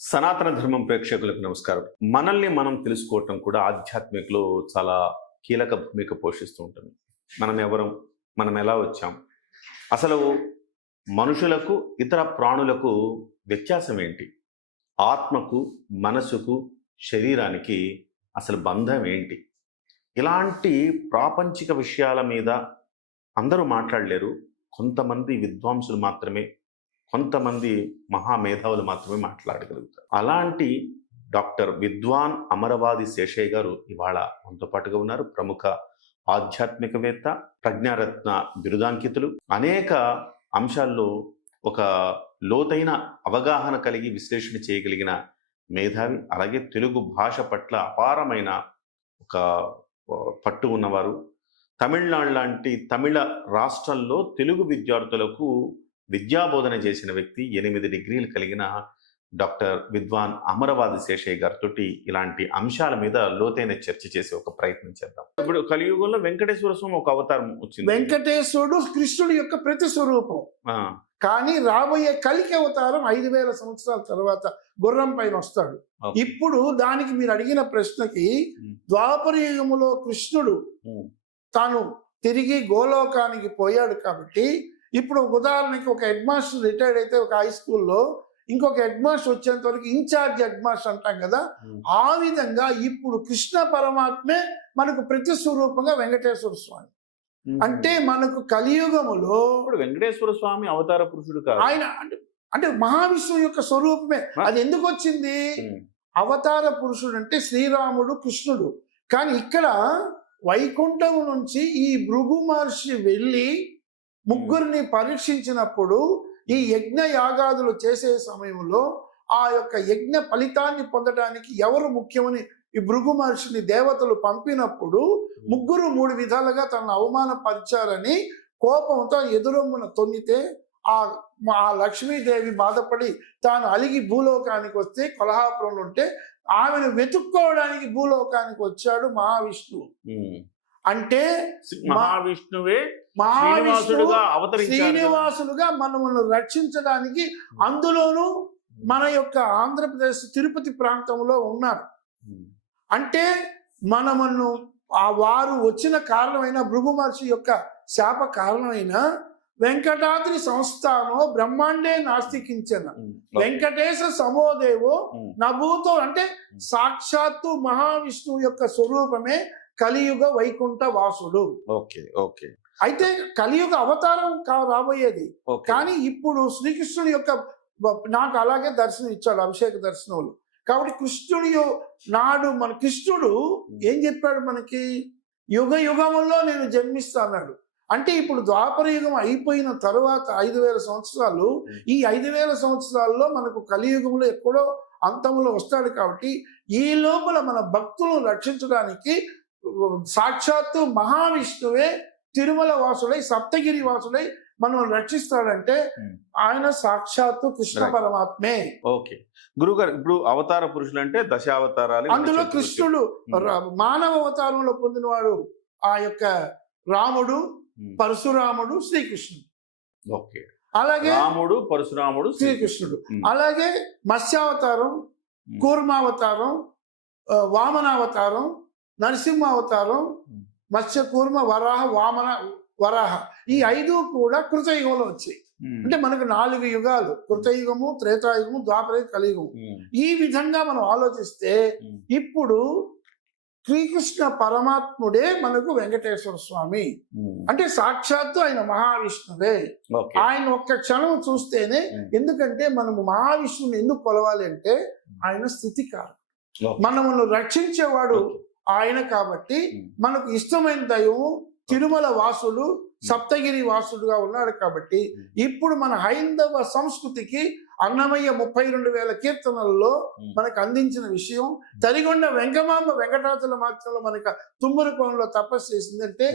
సనాతన ధర్మం ప్రేక్షకులకు నమస్కారం. మనల్ని మనం తెలుసుకోవటం కూడా ఆధ్యాత్మికలో చాలా కీలక భూమిక పోషిస్తూ ఉంటుంది. మనం ఎవరం, మనం ఎలా వచ్చాం, అసలు మనుషులకు ఇతర ప్రాణులకు వ్యత్యాసం ఏంటి, ఆత్మకు మనసుకు శరీరానికి అసలు బంధం ఏంటి, ఇలాంటి ప్రాపంచిక విషయాల మీద అందరూ మాట్లాడలేరు. కొంతమంది విద్వాంసులు మాత్రమే, కొంతమంది మహామేధావులు మాత్రమే మాట్లాడగలుగుతారు. అలాంటి డాక్టర్ విద్వాన్ అమరవాది శేషయ్య గారు ఇవాళ మనతో పాటుగా ఉన్నారు. ప్రముఖ ఆధ్యాత్మికవేత్త, ప్రజ్ఞారత్న బిరుదాంకితులు, అనేక అంశాల్లో ఒక లోతైన అవగాహన కలిగి విశ్లేషణ చేయగలిగిన మేధావి, అలాగే తెలుగు భాష పట్ల అపారమైన ఒక పట్టు ఉన్నవారు. తమిళనాడు లాంటి తమిళ రాష్ట్రంలో తెలుగు విద్యార్థులకు విద్యాబోధన చేసిన వ్యక్తి, 8 డిగ్రీలు కలిగిన డాక్టర్ విద్వాన్ అమరవాది శేషయ్య గారితో ఇలాంటి అంశాల మీద లోతైన చర్చ చేసి ఒక ప్రయత్నం చేద్దాం. ఇప్పుడు కలియుగంలో వెంకటేశ్వర స్వామి ఒక అవతారం వచ్చింది. వెంకటేశ్వరుడు కృష్ణుడి యొక్క ప్రతిస్వరూపం. కానీ రాబోయే కలికి అవతారం 5000 సంవత్సరాల తర్వాత గుర్రం పైన వస్తాడు. ఇప్పుడు దానికి మీరు అడిగిన ప్రశ్నకి, ద్వాపర యుగములో కృష్ణుడు తాను తిరిగి గోలోకానికి పోయాడు కాబట్టి, ఇప్పుడు ఉదాహరణకి ఒక హెడ్ మాస్టర్ రిటైర్డ్ అయితే ఒక హై స్కూల్లో ఇంకొక హెడ్ మాస్టర్ వచ్చేంత వరకు ఇన్ఛార్జ్ హెడ్ మాస్టర్ అంటాం కదా, ఆ విధంగా ఇప్పుడు కృష్ణ పరమాత్మే మనకు ప్రతి స్వరూపంగా వెంకటేశ్వర స్వామి. అంటే మనకు కలియుగములో ఇప్పుడు వెంకటేశ్వర స్వామి అవతార పురుషుడు కాదు, ఆయన అంటే మహావిష్ణువు యొక్క స్వరూపమే. అది ఎందుకు వచ్చింది? అవతార పురుషుడు అంటే శ్రీరాముడు, కృష్ణుడు. కానీ ఇక్కడ వైకుంఠం నుంచి ఈ భృగు మహర్షి వెళ్ళి ముగ్గురిని పరీక్షించినప్పుడు, ఈ యజ్ఞ యాగాదులు చేసే సమయంలో ఆ యొక్క యజ్ఞ ఫలితాన్ని పొందడానికి ఎవరు ముఖ్యమని ఈ భృగు మహర్షిని దేవతలు పంపినప్పుడు, ముగ్గురు 3 విధాలుగా తనను అవమానపరిచారని కోపంతో ఎదురొమ్మున తొన్నితే ఆ లక్ష్మీదేవి బాధపడి తాను అలిగి భూలోకానికి వస్తే, కొల్హాపురంలో ఉంటే ఆమెను వెతుక్కోవడానికి భూలోకానికి వచ్చాడు మహావిష్ణువు. అంటే మహావిష్ణువే శ్రీనివాసులుగా మనల్ని రక్షించడానికి, అందులోనూ మన యొక్క ఆంధ్రప్రదేశ్ తిరుపతి ప్రాంతంలో ఉన్నారు. అంటే మనము వారు వచ్చిన కారణమైన భృగు మహర్షి యొక్క శాప కారణమైన వెంకటాద్రి సంస్థానో బ్రహ్మాండే నాస్తికించిన వెంకటేశ సమోదేవో నభూతో, అంటే సాక్షాత్తు మహావిష్ణువు యొక్క స్వరూపమే కలియుగ వైకుంఠ వాసుడు. అయితే కలియుగ అవతారం రాబోయేది. కానీ ఇప్పుడు శ్రీకృష్ణుడి యొక్క నాకు అలాగే దర్శనం ఇచ్చాడు, అభిషేక దర్శనములు. కాబట్టి కృష్ణుడి నాడు మన కృష్ణుడు ఏం చెప్పాడు మనకి? యుగ యుగముల్లో నేను జన్మిస్తా అన్నాడు. అంటే ఇప్పుడు ద్వాపర యుగం అయిపోయిన తర్వాత 5000 సంవత్సరాలు, ఈ 5000 సంవత్సరాల్లో మనకు కలియుగంలో ఎక్కడో అంతంలో వస్తాడు. కాబట్టి ఈ లోపల మన భక్తులను రక్షించడానికి సాక్షాత్తు మహావిష్ణువే తిరుమల వాసుడై, సప్తగిరి వాసుడై మనం రక్షిస్తాడంటే ఆయన సాక్షాత్తు కృష్ణ పరమాత్మే. ఓకే గురుగారు, ఇప్పుడు అవతార పురుషులు అంటే దశావతారాలు. అందులో కృష్ణుడు మానవ అవతారంలో పొందినవాడు ఆ యొక్క రాముడు, పరశురాముడు, శ్రీకృష్ణుడు. ఓకే, అలాగే రాముడు, పరశురాముడు, శ్రీకృష్ణుడు. అలాగే మత్స్యావతారం, కూర్మావతారం, వామనావతారం, నరసింహావతారం, మత్స్య, కూర్మ, వరాహ, వామన, వరాహ, ఈ 5 కూడా కృతయుగంలో వచ్చాయి. అంటే మనకు 4 యుగాలు, కృతయుగము, త్రేతాయుగము, ద్వాపర, కలియుగము. ఈ విధంగా మనం ఆలోచిస్తే ఇప్పుడు శ్రీకృష్ణ పరమాత్ముడే మనకు వెంకటేశ్వర స్వామి. అంటే సాక్షాత్తు ఆయన మహావిష్ణువే. ఆయన ఒక్క క్షణం చూస్తేనే, ఎందుకంటే మనము మహావిష్ణువుని ఎందుకు కొలవాలి అంటే ఆయన స్థితికారకుడు, మనమును రక్షించేవాడు ఆయన. కాబట్టి మనకు ఇష్టమైన దైవం తిరుమల వాసుడు, సప్తగిరి వాసుడుగా ఉన్నాడు. కాబట్టి ఇప్పుడు మన హైందవ సంస్కృతికి అన్నమయ్య 32,000 కీర్తనల్లో మనకు అందించిన విషయం, తరిగొండ వెంకమాంబ వెంకటాచల మాత్రంలో మనకు తుమ్మరకోణంలో తపస్సు చేసిందంటే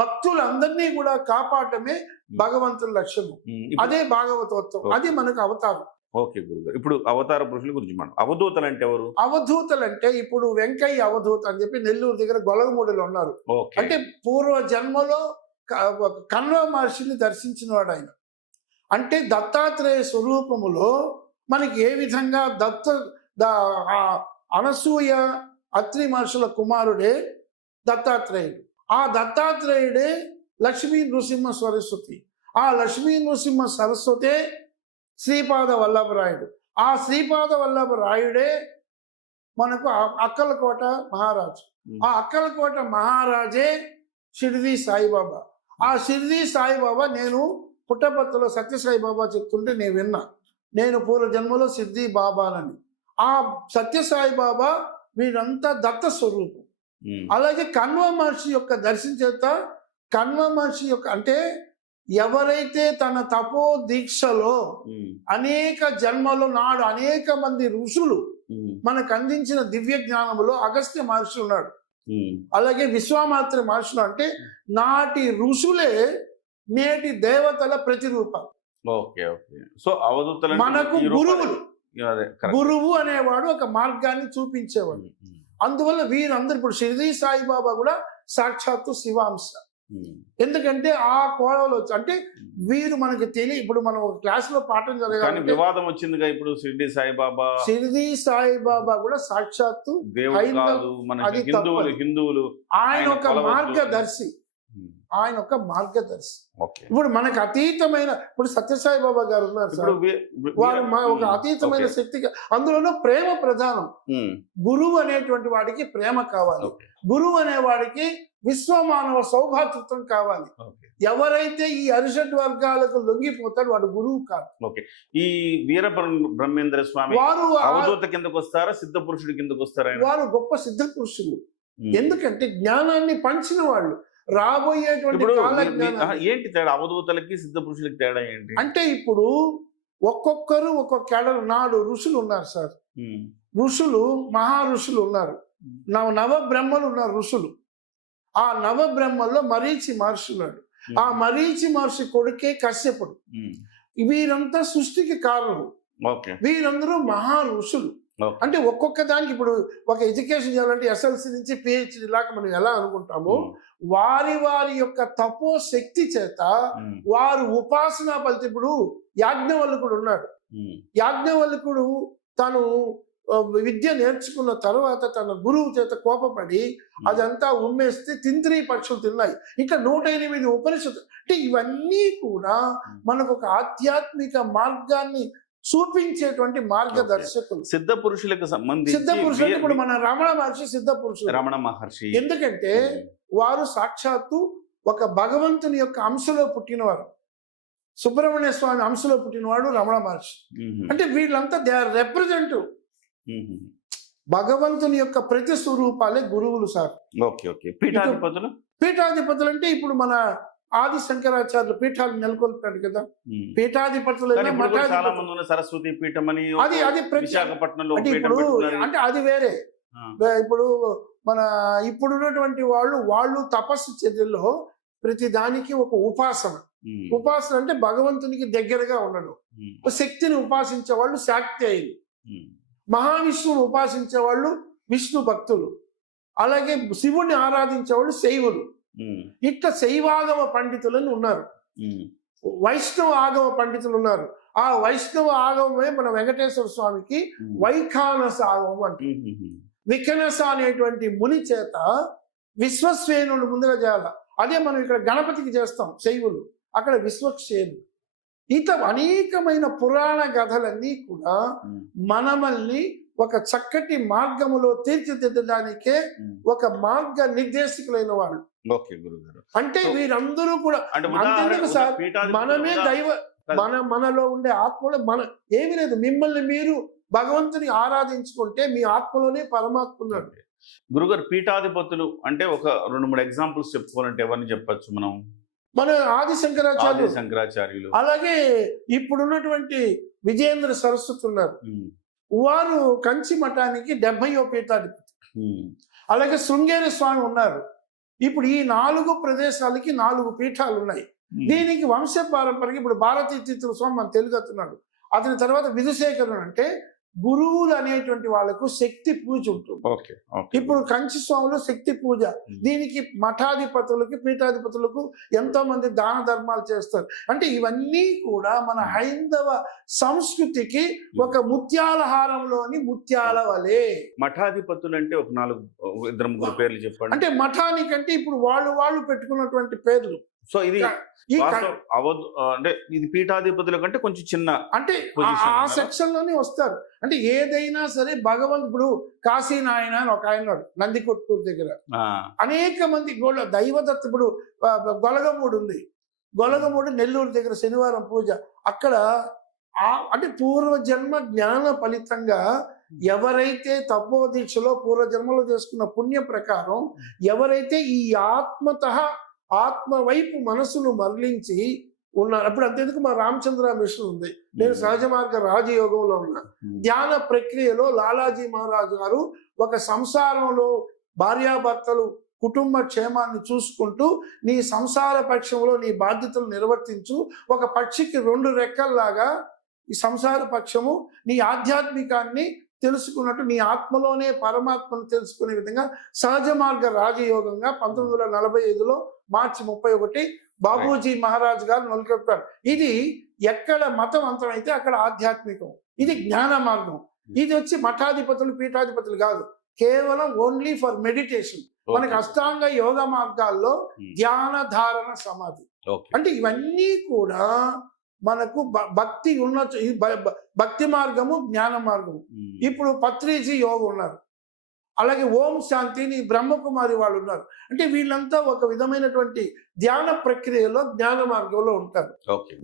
భక్తులందరినీ కూడా కాపాడటమే భగవంతుని లక్ష్యము. అదే భాగవతోత్సవం, అది మనకు అవతారం. ఓకే గురుగారు, ఇప్పుడు అవతార పురుషుల గురించి మనం, అవధూతలు అంటే ఎవరు? అవధూతలు అంటే ఇప్పుడు వెంకయ్య అవధూత అని చెప్పి నెల్లూరు దగ్గర గొలగమూడిలో ఉన్నారు. అంటే పూర్వ జన్మలో కణ్వ మహర్షిని దర్శించిన వాడు ఆయన. అంటే దత్తాత్రేయ స్వరూపములో మనకి ఏ విధంగా ఆ అనసూయ అత్రి మహర్షుల కుమారుడే దత్తాత్రేయుడు. ఆ దత్తాత్రేయుడే లక్ష్మీ నృసింహ సరస్వతి. ఆ లక్ష్మీ నృసింహ సరస్వతే శ్రీపాద వల్లభరాయుడు. ఆ శ్రీపాద వల్లభరాయుడే మనకు అక్కలకోట మహారాజు. ఆ అక్కలకోట మహారాజే షిరిడి సాయిబాబా. ఆ షిరిడి సాయిబాబా నేను పుట్టపర్తిలో సత్యసాయిబాబా చెప్తుంటే నేను విన్నా. నేను పూర్వజన్మలో సిద్ధి బాబానని. ఆ సత్యసాయిబాబా వీరంతా దత్త స్వరూపం. అలాగే కణ్వ మహర్షి యొక్క దర్శనం చేత కణ్వ మహర్షి యొక్క అంటే ఎవరైతే తన తపో దీక్షలో అనేక జన్మలో నాడు అనేక మంది ఋషులు మనకు అందించిన దివ్య జ్ఞానములో అగస్త్య మహర్షి ఉన్నాడు. అలాగే విశ్వామిత్ర మహర్షులు అంటే నాటి ఋషులే నేటి దేవతల ప్రతిరూపాలు. సో అవధూతలు మనకు గురువు అనేవాడు ఒక మార్గాన్ని చూపించేవాడు. అందువల్ల వీరందరూ ఇప్పుడు షిరిడి సాయిబాబా కూడా సాక్షాత్తు శివాంశ. ఎందుకంటే ఆ కోణంలో అంటే వీరు మనకి ఇప్పుడు మనం ఒక క్లాస్ లో పాఠం జరగాలి. వివాదం వచ్చిందిగా ఇప్పుడు షిరిడి సాయిబాబా కూడా సాక్షాత్తు హిందువులు ఆయన ఒక మార్గదర్శి. ఆయన ఒక మార్గదర్శి. ఇప్పుడు మనకు అతీతమైన ఇప్పుడు సత్యసాయి బాబా గారు ఉన్నారు సార్. వారు ఒక అతీతమైన శక్తిగా అందులోనూ ప్రేమ ప్రధానం. గురువు అనేటువంటి వాడికి ప్రేమ కావాలి. గురువు అనేవాడికి విశ్వమానవ సౌభాతృత్వం కావాలి. ఎవరైతే ఈ అరిషడ్ వర్గాలకు లొంగిపోతాడు వాడు గురువు కాదు. ఈ వీర బ్రహ్మేంద్ర స్వామి వారు అవధూత కిందకు వస్తారా, సిద్ధ పురుషుడి కిందకు వస్తారా? వారు గొప్ప సిద్ధ పురుషులు. ఎందుకంటే జ్ఞానాన్ని పంచిన వాళ్ళు. రాబోయేటువంటి ఏంటి తేడా అవధూతలకి సిద్ధ పురుషులకి తేడా ఏంటి అంటే ఇప్పుడు ఒక్కొక్కరు ఒక్కొక్క కేడలు నాడు ఋషులు ఉన్నారు సార్. ఋషులు మహా ఋషులు ఉన్నారు. నవ బ్రహ్మలు ఉన్నారు ఋషులు. ఆ నవ బ్రహ్మల్లో మరీచి మహర్షి ఉన్నాడు. ఆ మరీచి మహర్షి కొడుకే కశ్యపుడు. వీరంతా సృష్టికి కారణం. వీరందరూ మహా ఋషులు. అంటే ఒక్కొక్క దానికి ఇప్పుడు ఒక ఎడ్యుకేషన్ చేయాలంటే ఎస్ఎల్సి నుంచి పిహెచ్డి లాగా మనం ఎలా అనుకుంటామో వారి వారి యొక్క తపో శక్తి చేత వారు ఉపాసనా ఫలితం. ఇప్పుడు యాజ్ఞవల్కుడు ఉన్నాడు. యాజ్ఞవల్కుడు తను విద్య నేర్చుకున్న తర్వాత తన గురువు చేత కోపపడి అదంతా ఉమ్మేస్తే తింత్రీ పక్షులు తిన్నాయి. ఇంకా 108 ఉపనిషత్తు. అంటే ఇవన్నీ కూడా మనకు ఒక ఆధ్యాత్మిక మార్గాన్ని చూపించేటువంటి మార్గదర్శకులు. సిద్ధ పురుషులకు సంబంధించి సిద్ధ పురుషులు ఇప్పుడు మన రమణ మహర్షి సిద్ధ పురుషులు. రమణ మహర్షి ఎందుకంటే వారు సాక్షాత్తు ఒక భగవంతుని యొక్క అంశలో పుట్టినవారు. సుబ్రహ్మణ్య స్వామి అంశలో పుట్టినవాడు రమణ మహర్షి. అంటే వీళ్ళంతా దే ఆర్ రిప్రజెంటివ్. భగవంతుని యొక్క ప్రతి స్వరూపాలే గురువులు సార్. పీఠాధిపతులు అంటే ఇప్పుడు మన ఆది శంకరాచార్యులు పీఠాలు నెలకొల్పాడు కదా. పీఠాధిపతులు సరస్వతి పీఠం అని అది అంటే అది వేరే. ఇప్పుడు మన ఇప్పుడున్నటువంటి వాళ్ళు తపస్సు చర్యల్లో ప్రతి దానికి ఒక ఉపాసన. ఉపాసన అంటే భగవంతునికి దగ్గరగా ఉండడం. శక్తిని ఉపాసించే వాళ్ళు శాక్తేయులు. మహావిష్ణువుని ఉపాసించే వాళ్ళు విష్ణు భక్తులు. అలాగే శివుణ్ణి ఆరాధించే వాళ్ళు శైవులు. ఇట్లా శైవాగమ పండితులని ఉన్నారు. వైష్ణవ ఆగమ పండితులు ఉన్నారు. ఆ వైష్ణవ ఆగమమే మన వెంకటేశ్వర స్వామికి వైఖానస ఆగమం అంటే. వికనస అనేటువంటి ముని చేత విశ్వక్సేనుడు ముందుగా చేయాల. అదే మనం ఇక్కడ గణపతికి చేస్తాం శైవులు, అక్కడ విశ్వక్సేనుడు. ఇట్లా అనేకమైన పురాణ కథలన్నీ కూడా మనమల్ని ఒక చక్కటి మార్గములో తీర్చిదిద్దడానికే ఒక మార్గ నిర్దేశకులైన వాళ్ళు. అంటే వీరందరూ కూడా అంతేందుకు సార్ మనమే దైవ మనలో ఉండే ఆత్మలో ఏమీ లేదు. మిమ్మల్ని మీరు భగవంతుని ఆరాధించుకుంటే మీ ఆత్మలోనే పరమాత్మ ఉన్నాడు. గురుగారు పీఠాధిపతులు అంటే ఒక 2-3 ఎగ్జాంపుల్స్ చెప్పుకోవాలంటే ఎవరిని చెప్పచ్చు మనం? మన ఆది శంకరాచార్యులు. అలాగే ఇప్పుడున్నటువంటి విజయేంద్ర సరస్వతి ఉన్నారు. వారు కంచి మఠానికి 70వ పీఠాధిపతి. అలాగే శృంగేరి స్వామి ఉన్నారు. ఇప్పుడు ఈ 4 ప్రదేశాలకి 4 పీఠాలు ఉన్నాయి. దీనికి వంశ పారంపర్యం ఇప్పుడు భారతీ తీర్థ స్వామి మన తెలుగు అతున్నాడు. అతని తర్వాత విధుశేఖరుడు అంటే గురువులు అనేటువంటి వాళ్ళకు శక్తి పూజ ఉంటుంది. ఓకే ఇప్పుడు కంచి స్వాములు శక్తి పూజ, దీనికి మఠాధిపతులకి పీఠాధిపతులకు ఎంతో మంది దాన ధర్మాలు చేస్తారు. అంటే ఇవన్నీ కూడా మన హైందవ సంస్కృతికి ఒక ముత్యాల హారంలోని ముత్యాల వలె. మఠాధిపతులు అంటే ఒక 2-3 పేర్లు చెప్పండి. అంటే మఠానికంటే ఇప్పుడు వాళ్ళు పెట్టుకున్నటువంటి పేర్లు. సో ఇది ఈ అంటే ఇది పీఠాధిపతుల కంటే కొంచెం చిన్న, అంటే పొజిషన్ ఆ అన్నారా? సెక్షన్ లోనే వస్తారు. అంటే ఏదైనా సరే భగవంతుడు కాశీ నాయన అని ఒక ఆయన నందికొట్కూరు దగ్గర అనేక మంది దైవదత్త. ఇప్పుడు గొలగమూడు ఉంది, గొలగమూడు నెల్లూరు దగ్గర శనివారం పూజ. అక్కడ అంటే పూర్వజన్మ జ్ఞాన ఫలితంగా ఎవరైతే తపోదీక్షలో పూర్వజన్మలో చేసుకున్న పుణ్య ప్రకారం ఎవరైతే ఈ ఆత్మ వైపు మనసును మరలించి ఉన్నారు. అప్పుడు అంతేందుకు మా రామచంద్ర మిషన్ ఉంది, నేను సహజ మార్గ రాజయోగంలో ఉన్నా. ధ్యాన ప్రక్రియలో లాలాజీ మహారాజు గారు ఒక సంసారంలో భార్యాభర్తలు కుటుంబ క్షేమాన్ని చూసుకుంటూ నీ సంసార పక్షంలో నీ బాధ్యతలు నిర్వర్తించు, ఒక పక్షికి 2 రెక్కల్లాగా ఈ సంసార పక్షము నీ ఆధ్యాత్మికాన్ని తెలుసుకున్నట్టు నీ ఆత్మలోనే పరమాత్మను తెలుసుకునే విధంగా సహజ మార్గ రాజయోగంగా 1945లో మార్చి 31 బాబూజీ మహారాజ్ గారు నెలకొల్పారు. ఇది ఎక్కడ మతం అంతమైతే అక్కడ ఆధ్యాత్మికం, ఇది జ్ఞాన మార్గం. ఇది వచ్చి మఠాధిపతులు పీఠాధిపతులు కాదు, కేవలం ఓన్లీ ఫర్ మెడిటేషన్. మనకి అష్టాంగ యోగ మార్గాల్లో ధ్యాన ధారణ సమాధి. అంటే ఇవన్నీ కూడా మనకు భక్తి ఉన్న భక్తి మార్గము, జ్ఞాన మార్గము. ఇప్పుడు పత్రిజీ యోగ ఉన్నారు, అలాగే ఓం శాంతిని బ్రహ్మకుమారి వాళ్ళు ఉన్నారు. అంటే వీళ్ళంతా ఒక విధమైనటువంటి ధ్యాన ప్రక్రియలో జ్ఞాన మార్గంలో ఉంటారు.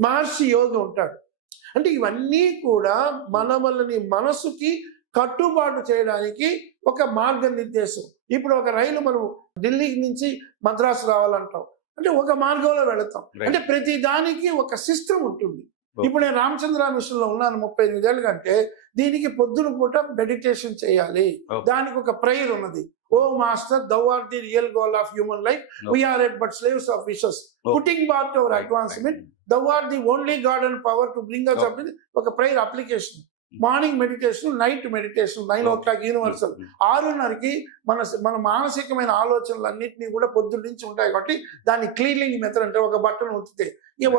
మహర్షి యోగ ఉంటాడు. అంటే ఇవన్నీ కూడా మనల్ని మనసుకి కట్టుబాటు చేయడానికి ఒక మార్గనిర్దేశం. ఇప్పుడు ఒక రైలు మనం ఢిల్లీ నుంచి మద్రాసు రావాలంటాం, అంటే ఒక మార్గంలో వెళతాం. అంటే ప్రతి దానికి ఒక సిస్టమ్ ఉంటుంది. ఇప్పుడు నేను రామచంద్ర మిషన్ లో ఉన్నాను 38 ఏళ్ళ కంటే, దీనికి పొద్దున పూట మెడిటేషన్ చేయాలి, దానికి ఒక ప్రేయర్ ఉన్నది. ఓ master, thou art the real goal of human life, we are but slaves of wishes, putting back to our advancement, thou art the only God and power to bring us up. ఒక prayer application. Morning meditation, night meditation, 9 o'clock universal. 6:30కి మన మానసికమైన ఆలోచనలు అన్నింటినీ కూడా పొద్దున్న నుంచి ఉంటాయి కాబట్టి దాన్ని క్లీనింగ్ మెథడ్ అంటే ఒక బట్టను ఉంచితే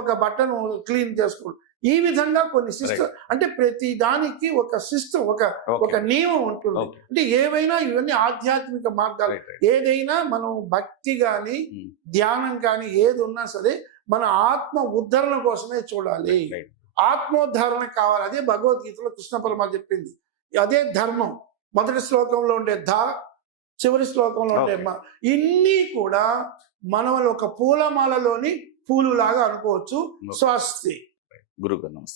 ఒక బట్టను క్లీన్ చేసుకోవడం. ఈ విధంగా కొన్ని సిస్టమ్, అంటే ప్రతి దానికి ఒక సిస్టమ్, ఒక నియమం ఉంటుంది. అంటే ఏవైనా ఇవన్నీ ఆధ్యాత్మిక మార్గాలు. ఏదైనా మనం భక్తి కానీ ధ్యానం కానీ ఏది ఉన్నా సరే మన ఆత్మ ఉద్ధరణ కోసమే చూడాలి, ఆత్మోద్ధరణ కావాలి. అదే భగవద్గీతలో కృష్ణ పరమాత్మ చెప్పింది. అదే ధర్మం. మొదటి శ్లోకంలో ఉండే చివరి శ్లోకంలో ఉండే ఇన్ని కూడా మనల్ని ఒక పూలమాలలోని పూలు లాగా అనుకోవచ్చు. స్వస్తి. గురుగారు నమస్తే.